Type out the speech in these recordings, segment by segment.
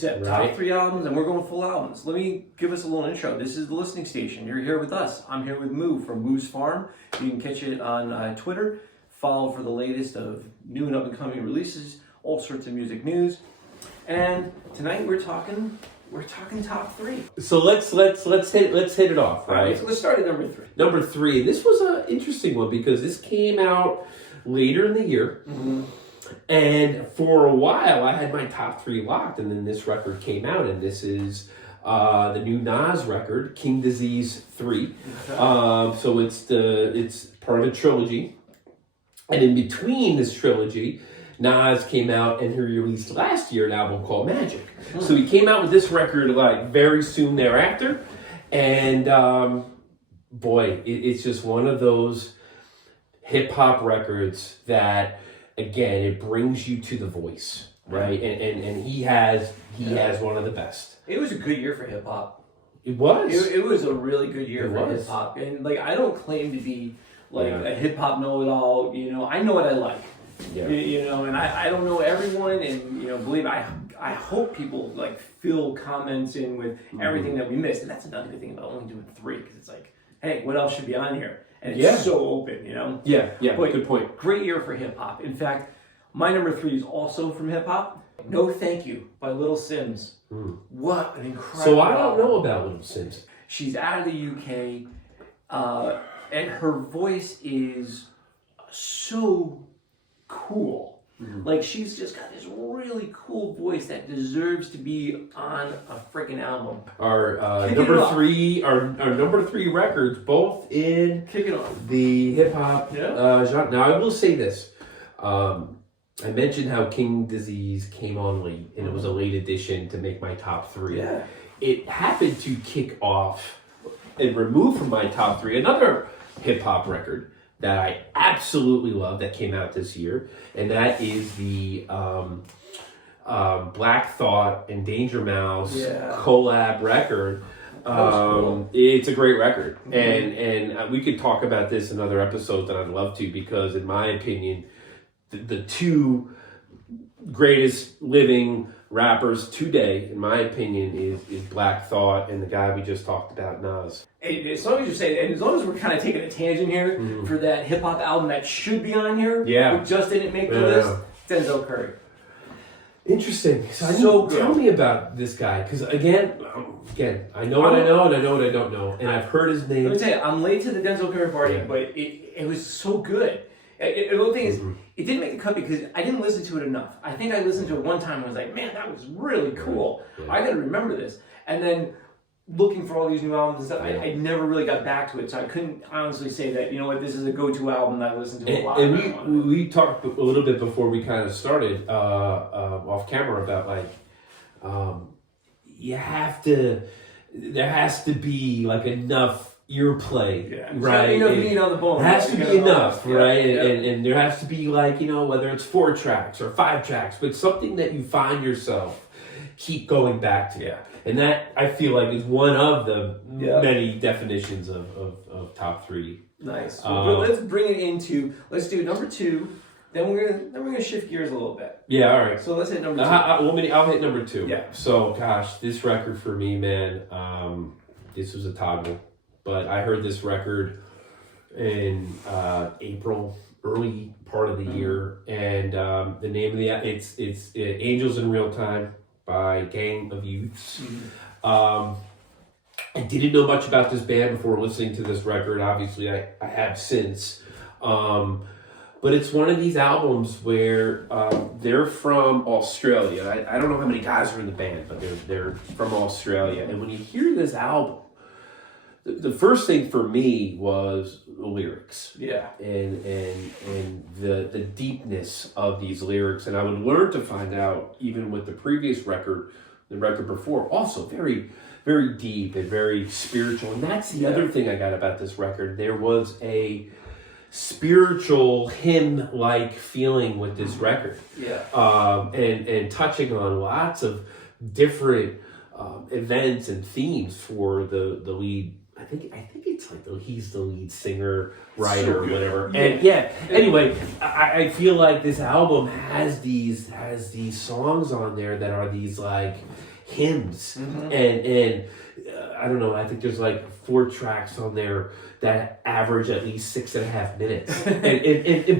That's it. Right. Top 3 albums, and we're going full albums. Let me give us a little intro. This is the listening station. You're here with us. I'm here with Moo from Moo's Farm. You can catch it on Twitter. Follow for the latest of new and up-and-coming releases, all sorts of music news. And tonight we're talking top 3. So let's hit it off, right? Let's start at number 3. Number 3. This was an interesting one because this came out later in the year. Mm-hmm. And for a while, I had my top 3 locked, and then this record came out, and this is the new Nas record, King Disease 3. Okay. So it's part of a trilogy, and in between this trilogy, Nas came out and he released last year an album called Magic. So he came out with this record like very soon thereafter, and boy, it's just one of those hip hop records that, again, it brings you to the voice, right? And he has one of the best. It was a good year for hip hop. It was. It was a really good year for was. hip hop, and like I don't claim to be like a hip hop know-it-all. You know, I know what I like. Yeah. You know, and I don't know everyone, and you know, believe I hope people like fill comments in with everything that we missed, and that's another good thing about only doing 3 because it's like, hey, what else should be on here? And it's so open, you know. Yeah. But Good point. Great year for hip hop. In fact, my number 3 is also from hip hop. No Thank You by Little Sims. What an incredible. So I don't know about Little Sims. She's out of the UK, and her voice is so cool. Like she's just got this really cool voice that deserves to be on a freaking album. Our Kick number it off. 3, our number 3 records, both in Kick it off. the hip hop genre. Now I will say this. I mentioned how King Disease came on late, and it was a late addition to make my top 3. Yeah. It happened to kick off and remove from my top 3 another hip hop record that I absolutely love that came out this year, and that is the Black Thought and Danger Mouse collab record. Cool. It's a great record, and we could talk about this in other episodes, and I'd love to, because in my opinion, the 2 greatest living rappers today, in my opinion, is Black Thought and the guy we just talked about, Nas. And as long as you're saying, and as long as we're kind of taking a tangent here for that hip hop album that should be on here, but just didn't make the list, Denzel Curry. Interesting. So good. Tell me about this guy, because again, I know what I know, and I know what I don't know, and I've heard his name. Let me tell you, I'm late to the Denzel Curry party, but it was so good. The only thing is, it didn't make the cut because I didn't listen to it enough. I think I listened to it one time and was like, man, that was really cool. Yeah. I got to remember this. And then looking for all these new albums and stuff, I never really got back to it. So I couldn't honestly say that, you know what, this is a go-to album that I listen to a lot. And we talked a little bit before we kind of started off camera about like, there has to be like enough earplay, right? Enough meat on the bone. It has to be enough, right? Yeah. And there has to be like, you know, whether it's 4 tracks or 5 tracks, but something that you find yourself keep going back to. Yeah. And that, I feel like, is one of the many definitions of top 3. Nice. But let's bring it into, let's do number 2. Then we're gonna shift gears a little bit. Yeah, all right. So let's hit number 2. I'll hit number 2. Yeah. So, gosh, this record for me, man, this was a toggle. But I heard this record in April, early part of the year, and the name of it's Angels in Real Time by Gang of Youths. I didn't know much about this band before listening to this record. Obviously, I have since. But it's one of these albums where they're from Australia. I don't know how many guys are in the band, but they're from Australia. And when you hear this album, the first thing for me was the lyrics. Yeah. And the deepness of these lyrics. And I would learn to find out, even with the previous record, the record before, also very, very deep and very spiritual. And that's the other thing I got about this record. There was a spiritual hymn-like feeling with this record. Yeah. And touching on lots of different events and themes for the lead I think it's like he's the lead singer, writer, or whatever. Yeah. And anyway, I feel like this album has these songs on there that are these like hymns, and I don't know. I think there's like 4 tracks on there that average at least 6.5 minutes,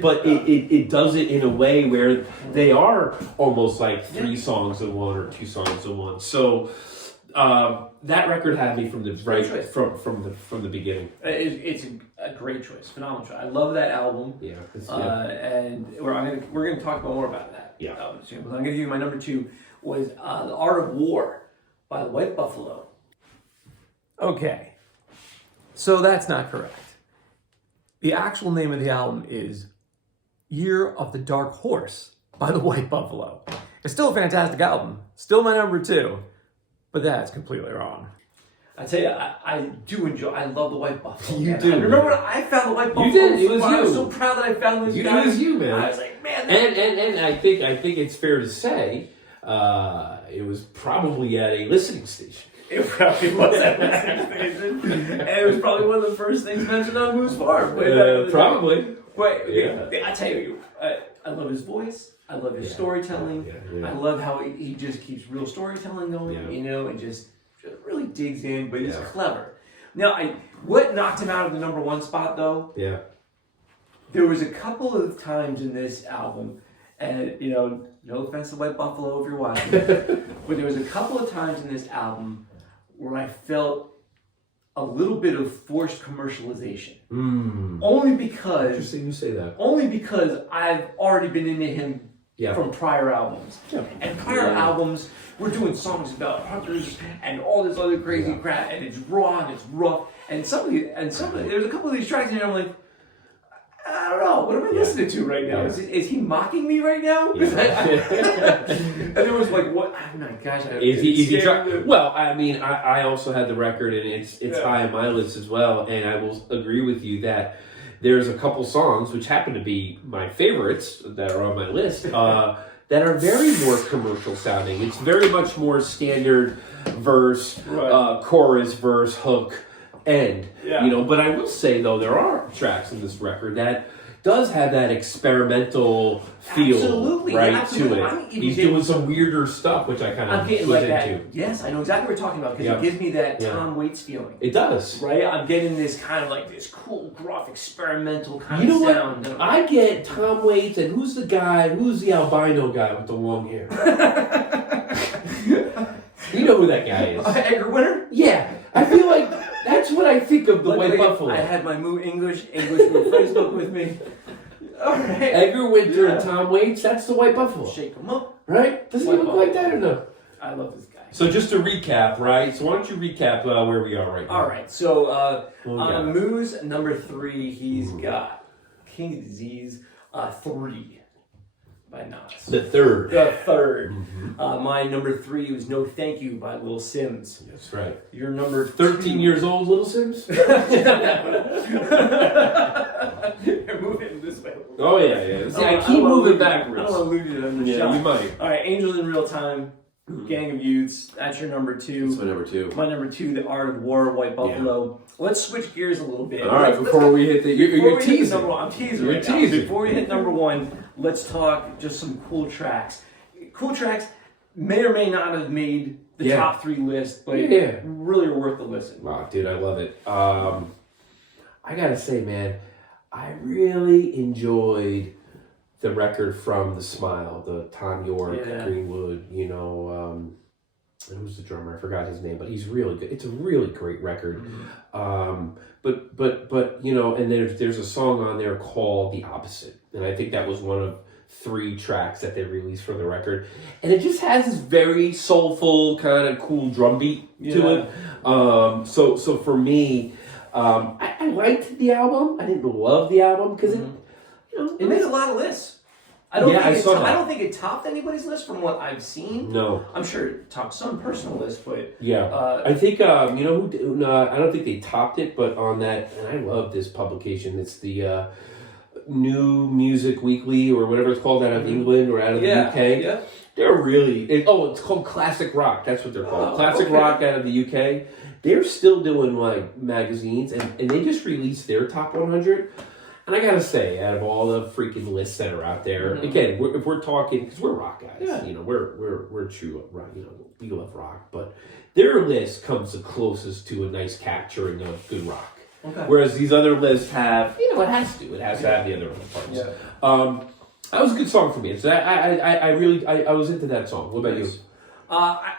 but it does it in a way where they are almost like 3 songs in one or 2 songs in one. So. That record had me from the from the beginning. It's a great choice, phenomenal choice. I love that album. Yeah, and we're gonna talk more about that. Yeah. Soon. But I'm gonna give you my number 2 was The Art of War by the White Buffalo. Okay, so that's not correct. The actual name of the album is Year of the Dark Horse by the White Buffalo. It's still a fantastic album. Still my number 2. But that's completely wrong. I tell you, I do enjoy. I love the White Buffalo. You man. do. I remember when I found the White Buffalo. You did. It was I you. was so proud that I found those guys. It was you, man. I was like, man. And I think it's fair to say it was probably at a listening station. It probably was at the station, and it was probably one of the first things mentioned on Moose Farm. Probably. But Yeah. I tell you, I love his voice. I love his storytelling. Yeah. I love how he just keeps real storytelling going, and just really digs in, but he's clever. Now, what knocked him out of the number 1 spot, though? Yeah. There was a couple of times in this album, and, no offense to White Buffalo if you're watching, but there was a couple of times in this album where I felt a little bit of forced commercialization. Only because... Interesting you say that. Only because I've already been into him from prior albums. Yeah. And prior albums, we're doing songs about hunters and all this other crazy crap, and it's raw and it's rough. And there's a couple of these tracks in here I'm like, I don't know, what am I listening to right now? Yeah. Is he mocking me right now? And there was like, what? Oh my gosh. Well, I mean, I also had the record, and it's high on my list as well, and I will agree with you that there's a couple songs, which happen to be my favorites that are on my list, that are very more commercial sounding. It's very much more standard verse, chorus, verse, hook, end. But I will say, though, there are tracks in this record that does have that experimental feel to it. He's doing some weirder stuff, which I kind of was like into. That. Yes, I know exactly what you're talking about, because it gives me that Tom Waits feeling. It does. Right? I'm getting this kind of like this cool, gruff, experimental kind of sound. What? I get Tom Waits, and who's the albino guy with the long hair? You know who that guy is. Edgar Winter? Yeah. I feel like that's what I think of the White Buffalo. I had my English Mood Facebook with me. All right. Edgar Winter and Tom Waits, that's the White Buffalo. Shake them up. Right? Doesn't he look like that or no? I love this guy. So just to recap, right? So why don't you recap where we are right now? All right. So on Moo's number 3, he's got King of Disease 3 by Nas. The third. My number 3 was No Thank You by Lil Sims. That's right. Your number 13 years old, Little Sims? You're moving this way. Oh, yeah. See, I keep moving backwards. I don't want to lose you on the shot. shot. You might. All right, Angels in Real Time, Gang of Youths. That's your number 2. That's my number 2. My number 2, The Art of War, White Buffalo. Let's switch gears a little bit. All right, before we hit the... You're teasing. I'm teasing You're teasing. Before we hit number 1, let's talk just some cool tracks. Cool tracks may or may not have made the top 3 list, but really are worth the listen. Wow, dude, I love it. I gotta say, man, I really enjoyed the record from The Smile, the Tom York, Greenwood, who's the drummer? I forgot his name, but he's really good. It's a really great record. But and there's a song on there called The Opposite, and I think that was one of 3 tracks that they released for the record, and it just has this very soulful kind of cool drum beat to it. So for me, I liked the album. I didn't love the album because it made a lot of lists. I don't think it topped anybody's list from what I've seen. No, I'm sure it topped some personal list, but I think I don't think they topped it, but on that, and I love this publication. It's the New Music Weekly or whatever it's called out of England or out of the UK. They're really it's called classic rock. That's what they're called. Classic okay. rock out of the UK. They're still doing like magazines, and they just released their top 100. And I gotta say, out of all the freaking lists that are out there, again, if we're talking, because we're rock guys, you know, we're true rock, you know, we love rock, but their list comes the closest to a nice capturing of good rock. Okay. Whereas these other lists have, you know, it has to have the other parts. Yeah. That was a good song for me. So I really was into that song. What about you?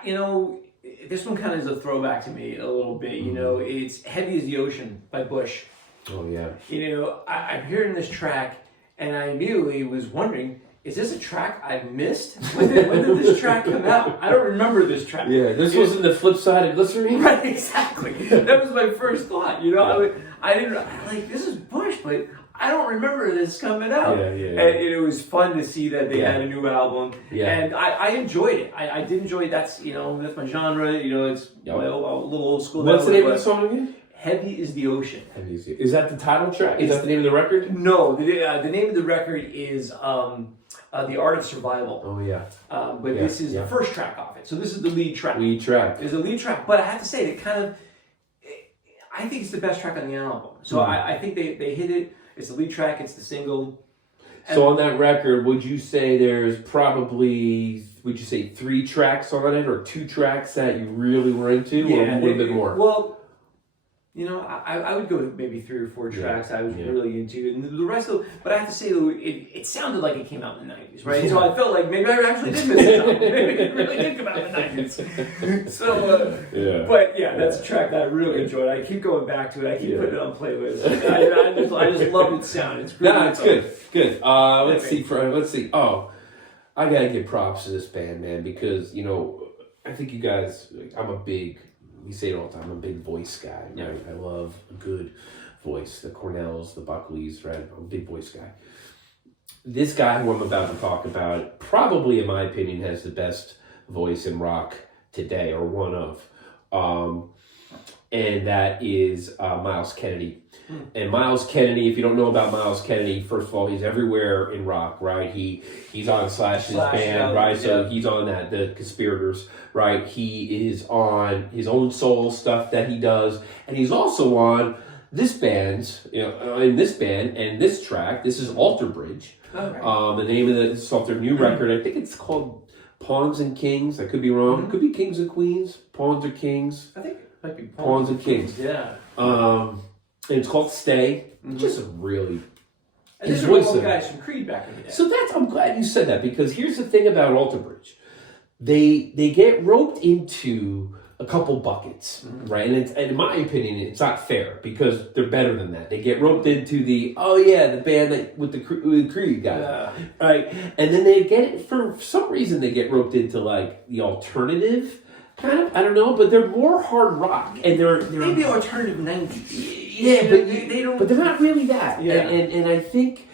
You know, this one kind of is a throwback to me a little bit. You know, it's "Heavy as the Ocean" by Bush. Oh yeah. You know, I'm hearing this track, and I immediately was wondering, is this a track I missed? When did this track come out? I don't remember this track. Yeah, this wasn't the flip side of Glycerine. Right, exactly. That was my first thought. You know, I didn't like this is Bush, but I don't remember this coming out. Yeah. And it was fun to see that they had a new album. Yeah. And I enjoyed it. I did enjoy it. That's my genre. You know, it's a little old school. What's the name of the song again? Heavy is the Ocean. Is that the title track? Is that the name of the record? No, the name of the record is The Art of Survival. Oh yeah. But this is the first track off it. So this is the lead track. Lead track. It's a lead track. But I have to say, I think it's the best track on the album. So I think they hit it. It's the lead track. It's the single. So on that record, would you say there's probably, 3 tracks on it or 2 tracks that you really were into, or a little bit more? Well, you know, I would go with maybe 3 or 4 tracks I was really into, and the rest of. But I have to say though, it sounded like it came out in the '90s, right? Yeah. So I felt like maybe I actually did miss it. Maybe it really did come out in the '90s. So, but that's a track that I really enjoyed. I keep going back to it. I keep putting it on playlists. I just love its sound. It's great. No, it's good. Let's see. Oh, I gotta give props to this band, man, because you know, I think you guys. We say it all the time. I'm a big voice guy, right? I love a good voice. The Cornells, the Buckleys, right? I'm a big voice guy. This guy who I'm about to talk about, probably in my opinion, has the best voice in rock today, or one of. And that is Miles Kennedy. And Miles Kennedy, if you don't know about Miles Kennedy, first of all, he's everywhere in rock, right? He's on Slash's band, right? So he's on the Conspirators, right? He is on his own solo stuff that he does, and he's also on this band's, in this band and this track. This is Alter Bridge. The name of this is off their new record. I think it's called Pawns and Kings. I could be wrong. It could be Kings and Queens. Pawns or Kings. I think it might be Pawns and Kings. Yeah. And it's called Stay. Just a really. And these are all guys from Creed back in the day. So I'm glad you said that, because here's the thing about Alter Bridge. They get roped into a couple buckets, right? And in my opinion, it's not fair, because they're better than that. They get roped into the band that with the Creed guy, right? And then they get, for some reason, they get roped into like the alternative kind of. I don't know, but they're more hard rock, and they're maybe alternative 90s. Yeah, but they don't. But they're not really that. Yeah. And I think,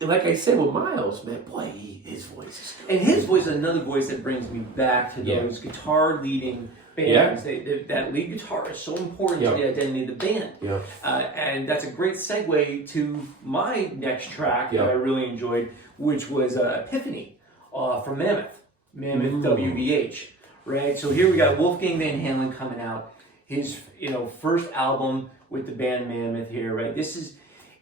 like I said with Miles, man, boy, his voice is good. And his voice is another voice that brings me back to those guitar leading bands. That lead guitar is so important to the identity of the band. Yeah. And that's a great segue to my next track that I really enjoyed, which was Epiphany from Mammoth WVH. Right. So here we got Wolfgang Van Halen coming out, his first album with the band Mammoth here. Right.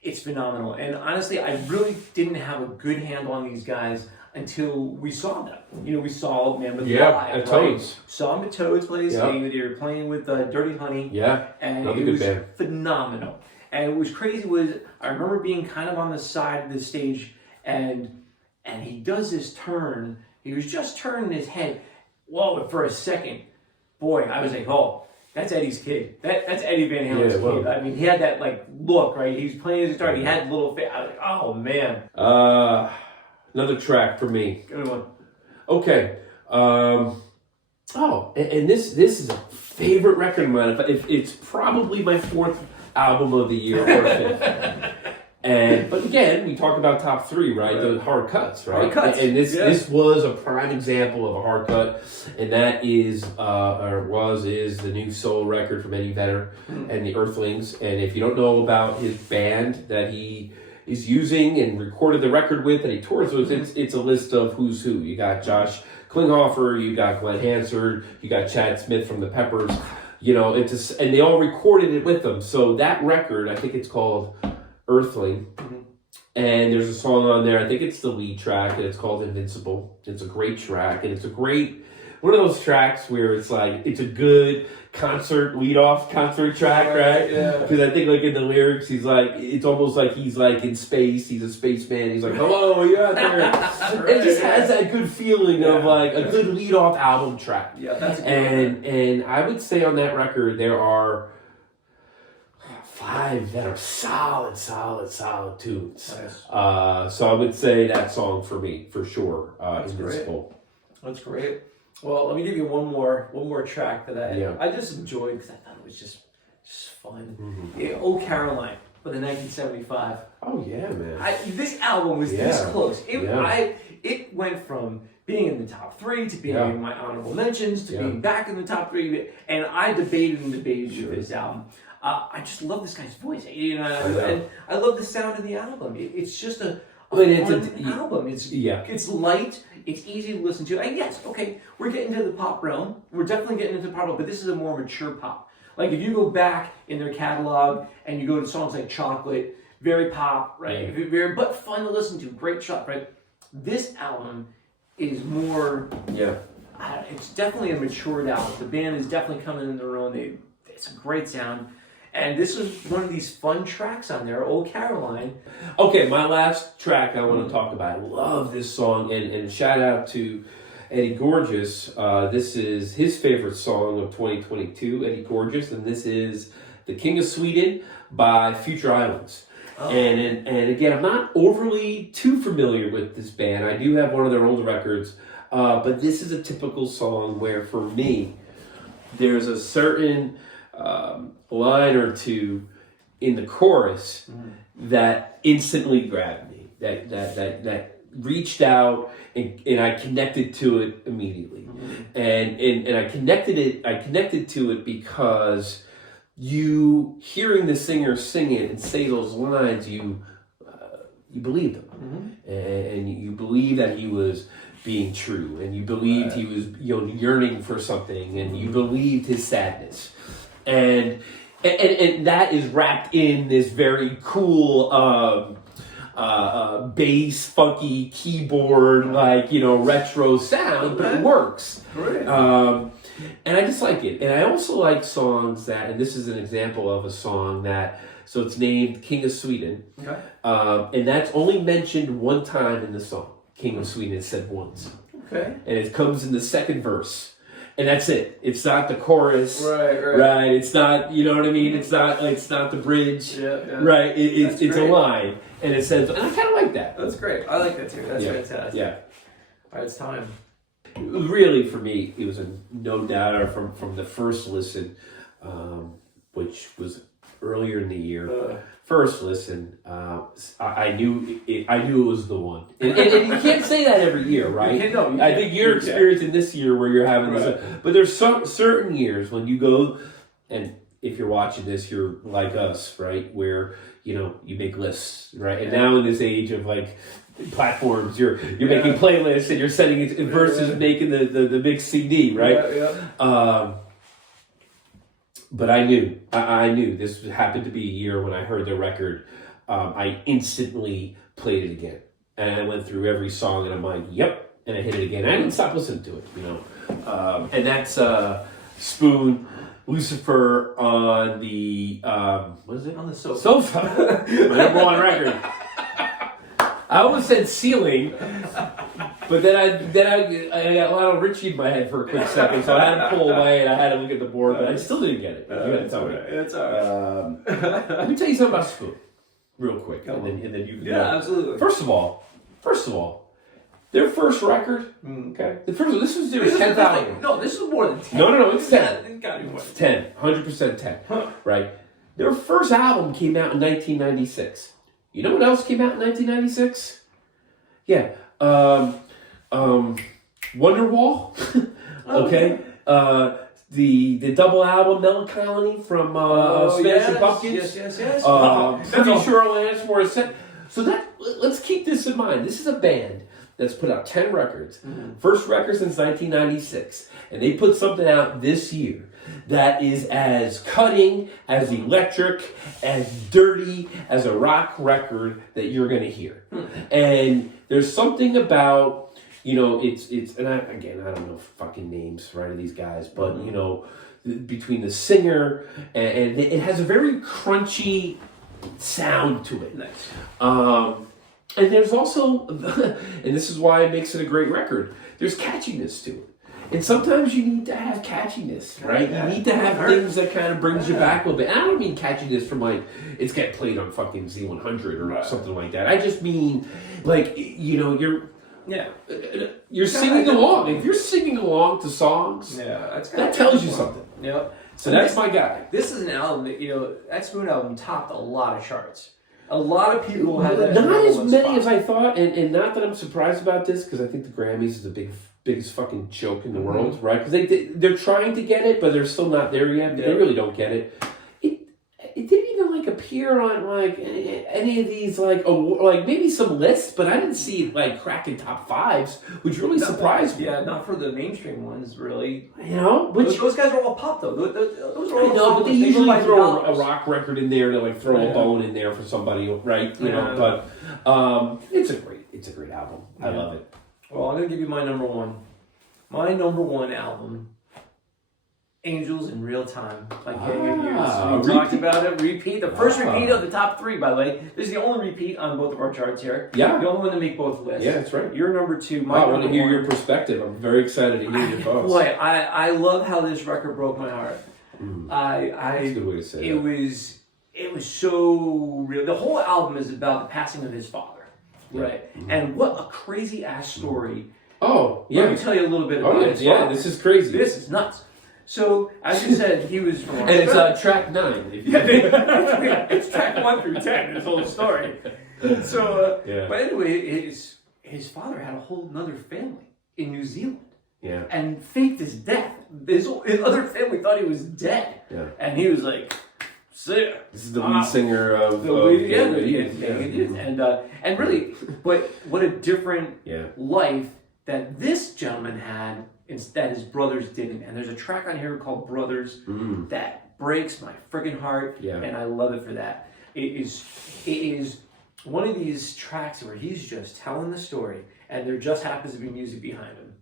It's phenomenal. And honestly, I really didn't have a good handle on these guys until we saw them. We saw Mammoth live. At Toads. Saw them at Toads Place. Yeah. They were playing with Dirty Honey. Yeah. And another it good was band. phenomenal. And it was crazy I remember being kind of on the side of the stage, and he does this turn. He was just turning his head. Whoa, for a second, boy, I was like, oh, that's Eddie's kid. That's Eddie Van Halen's kid. I mean, he had that look, right? He was playing his guitar. He had a little face. I was like, oh man. Another track for me. Good one. Okay. And this is a favorite record of mine. It's probably my 4th album of the year, or 5th. But again, we talk about top 3, right? The hard cuts, right? Hard cuts. And this was a prime example of a hard cut, and that is the new soul record from Eddie Vedder and the Earthlings. And if you don't know about his band that he is using and recorded the record with, that he tours with, it's a list of who's who. You got Josh Klinghoffer, you got Glenn Hansard, you got Chad Smith from the Peppers. You know, and they all recorded it with them. So that record, I think it's called Earthling. And there's a song on there, I think it's the lead track, and it's called Invincible. It's a great track, and it's a great, one of those tracks where it's like, it's a good lead-off concert track, right? Yeah. Because I think like in the lyrics, he's like, it's almost like he's like in space, he's a spaceman, he's like, hello, you out there? It just has that good feeling of like a good lead-off album track. Yeah, that's a good And I would say on that record, there are 5 that are solid tunes. Nice. So I would say that song for me, for sure. That's Invincible. great. That's great. Well, let me give you one more track that I just enjoyed because I thought it was just fun. Mm-hmm. Yeah, Old Caroline by the 1975. Oh yeah, man. This album was this close. Yeah. It went from being in the top 3 to being in my honorable mentions to being back in the top 3, and I debated with this album. I just love this guy's voice, you know, and I love the sound of the album. It's just a fun album. It's light. It's easy to listen to. And yes, okay, we're getting to the pop realm. We're definitely getting into pop realm, but this is a more mature pop. Like if you go back in their catalog and you go to songs like Chocolate, very pop, right? Very, but fun to listen to. Great shot, right? This album is more. Yeah. It's definitely a matured album. The band is definitely coming in their own. It's a great sound. And this is one of these fun tracks on there, Old Caroline. Okay, my last track I want to talk about. I love this song, and shout out to Eddie Gorgeous. This is his favorite song of 2022, Eddie Gorgeous, and this is The King of Sweden by Future Islands. And again, I'm not overly too familiar with this band. I do have one of their older records, but this is a typical song where, for me, there's a certain line or two in the chorus that instantly grabbed me, that reached out, and I connected to it immediately. And I connected to it because you hearing the singer sing it and say those lines, you believed him, and you believe that he was being true, and you believed he was yearning for something, and you believed his sadness. And that is wrapped in this very cool bass, funky keyboard, retro sound, but it works. Great. And I just like it. And I also like songs that, and this is an example of a song that, so it's named King of Sweden. Okay. And that's only mentioned one time in the song. King of Sweden is said once. Okay. And it comes in the second verse. And that's it. It's not the chorus. Right. It's not, you know what I mean? It's not the bridge. Yeah. Right. It's great. a line. And it says, and I kind of like that. That's great. I like that too. That's fantastic. Yeah. All right, it's time. Really, for me, it was a no doubter from the first listen, which was earlier in the year. First listen, I knew it was the one. And you can't say that every year, right? You can't. I think you're experiencing this year where you're having this. But there's certain years when you go, and if you're watching this, you're like us, right? Where, you make lists, right? And now in this age of platforms, you're making playlists and you're sending it versus making the big CD, right? But I knew this happened to be a year when I heard the record. I instantly played it again, and I went through every song, and I'm like, "Yep," and I hit it again. I didn't stop listening to it, and that's Spoon, Lucifer on the what is it? On the sofa. Sofa, my number one record. I almost said Ceiling, but then I got Lionel Richie in my head for a quick second, so I had to pull away and I had to look at the board, but I still didn't get it. You had to tell me. It's all right. Let me tell you something about Spoon, real quick, and then you can. Yeah, absolutely. First of all, their first record. Okay, this was their 10th album. No, this was more than 10. No, it's 10. It's got to be more. 10, 100% 10. Right. Their first album came out in 1996. You know what else came out in 1996? Yeah. Wonderwall. Okay. The double album Melancholy from Smashing Pumpkins. Yes. Pretty sure Alanis Morissette. So let's keep this in mind. This is a band that's put out 10 records. First record since 1996. And they put something out this year that is as cutting, as electric, as dirty as a rock record that you're going to hear. And there's something about, you know, it's and I don't know fucking names, right, of these guys, but, you know, between the singer and it has a very crunchy sound to it. Nice. And there's also, and this is why it makes it a great record, there's catchiness to it. And sometimes you need to have catchiness, right? You need to have things that kind of brings you back a little bit. And I don't mean catchiness from like, it's getting played on fucking Z100 or something like that. I just mean, like, you know, you're singing along. If you're singing along to songs, that tells you something. Yep. So that's my guy. This is an album that, you know, that Spoon album topped a lot of charts. A lot of people had that. Not as many as I thought, and not that I'm surprised about this, because I think the Grammys is the biggest fucking joke in the world, right? Because they're trying to get it, but they're still not there yet. They really don't get it. It didn't even like appear on like any of these like maybe some lists, but I didn't see it like cracking top fives, which really surprised me. Yeah, not for the mainstream ones, really. You know, those guys are all pop though. Those are all. I know, but they usually like throw a rock record in there to like throw a bone in there for somebody, right? You know, but it's a great album. I love it. Well, I'm gonna give you my number one. My number one album, Angels in Real Time by Gang of Youths. We talked about it. Repeat. The first repeat of the top three, by the way. This is the only repeat on both of our charts here. Yeah. The only one to make both lists. Yeah, that's right. You're number two. I want to hear your perspective. I'm very excited to hear your thoughts. Boy, I love how this record broke my heart. That's a good way to say it. It was so real. The whole album is about the passing of his father. Right. And what a crazy ass story. Oh, yeah. Let me tell you a little bit about it. Yeah, this is crazy. This is nuts. So, as you said, he was from... And it's track 9. It's track 1 through 10, this whole story. So, but anyway, his father had a whole nother family in New Zealand. Yeah. And faked his death. His other family thought he was dead. Yeah. And he was like, "Sick." This is the lead singer of and really, but what a different life that this gentleman had that his brothers didn't. And there's a track on here called Brothers that breaks my friggin' heart, and I love it for that. It is one of these tracks where he's just telling the story, and there just happens to be music behind him.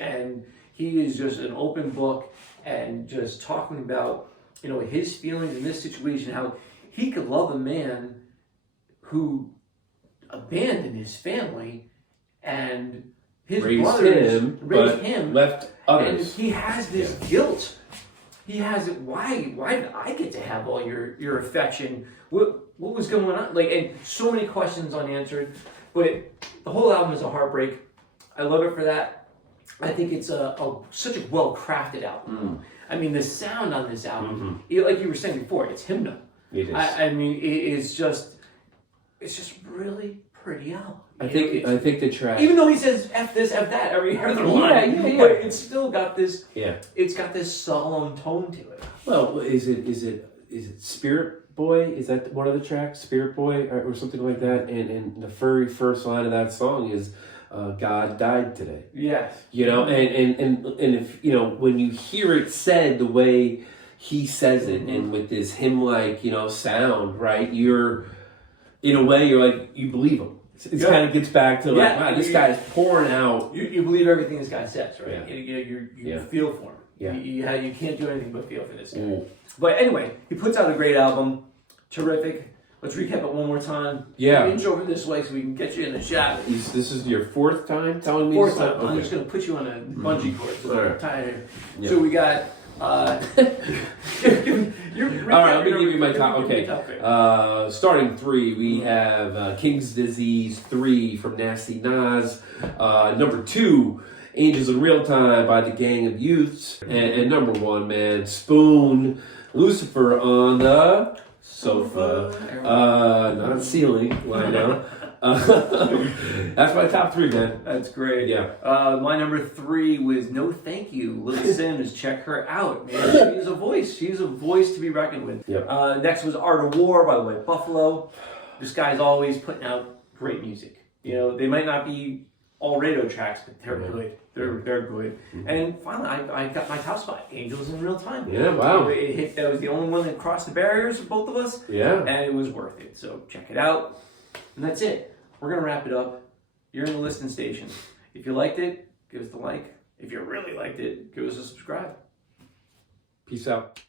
And he is just an open book, and just talking about, you know, his feelings in this situation, how he could love a man who abandoned his family and his brothers raised him, left others. and he has this guilt. He has it. Why did I get to have all your affection? What was going on? Like, and so many questions unanswered. But the whole album is a heartbreak. I love it for that. I think it's such a well-crafted album. I mean, the sound on this album, like you were saying before, it's hymnal. It is. I mean, it's just really pretty album. I think the track, even though he says F this, F that every other line, but it's still got this. It's got this solemn tone to it. Well, is it Spirit Boy? Is that one of the tracks, Spirit Boy, or something like that? And the very first line of that song is, "God died today." Yes. You know, and if you know, when you hear it said the way he says it, and with this hymn-like, you know, sound, right? You're, in a way, you're like, you believe him. It kind of gets back to like, wow, this guy's pouring out. You believe everything this guy says, right? Yeah. You feel for him. Yeah. You can't do anything but feel for this guy. But anyway, he puts out a great album. Terrific. Let's recap it one more time. Yeah. Inch over this way so we can get you in the shot. This is your fourth time telling me Fourth time. Okay. I'm just going to put you on a bungee cord. So, so we got... all right, let me give you my top. Okay, starting 3, we have King's Disease 3 from Nasty Nas. Number 2, Angels in Real Time by the Gang of Youths. And number 1, man, Spoon, Lucifer on the sofa. Not ceiling, I know. That's my top 3, man. That's great. Yeah. My number 3 was No Thank You. Little Sims, check her out, man. She's a voice. She's a voice to be reckoned with. Yep. Next was Art of War, by the way, Buffalo. This guy's always putting out great music. You know, they might not be all radio tracks, but they're Yeah. good. They're good. And finally, I got my top spot, Angels in Real Time. Yeah, wow. It hit, that was the only one that crossed the barriers for both of us, Yeah. and it was worth it. So check it out. And that's it. We're going to wrap it up. You're in the listening station. If you liked it, give us the like. If you really liked it, give us a subscribe. Peace out.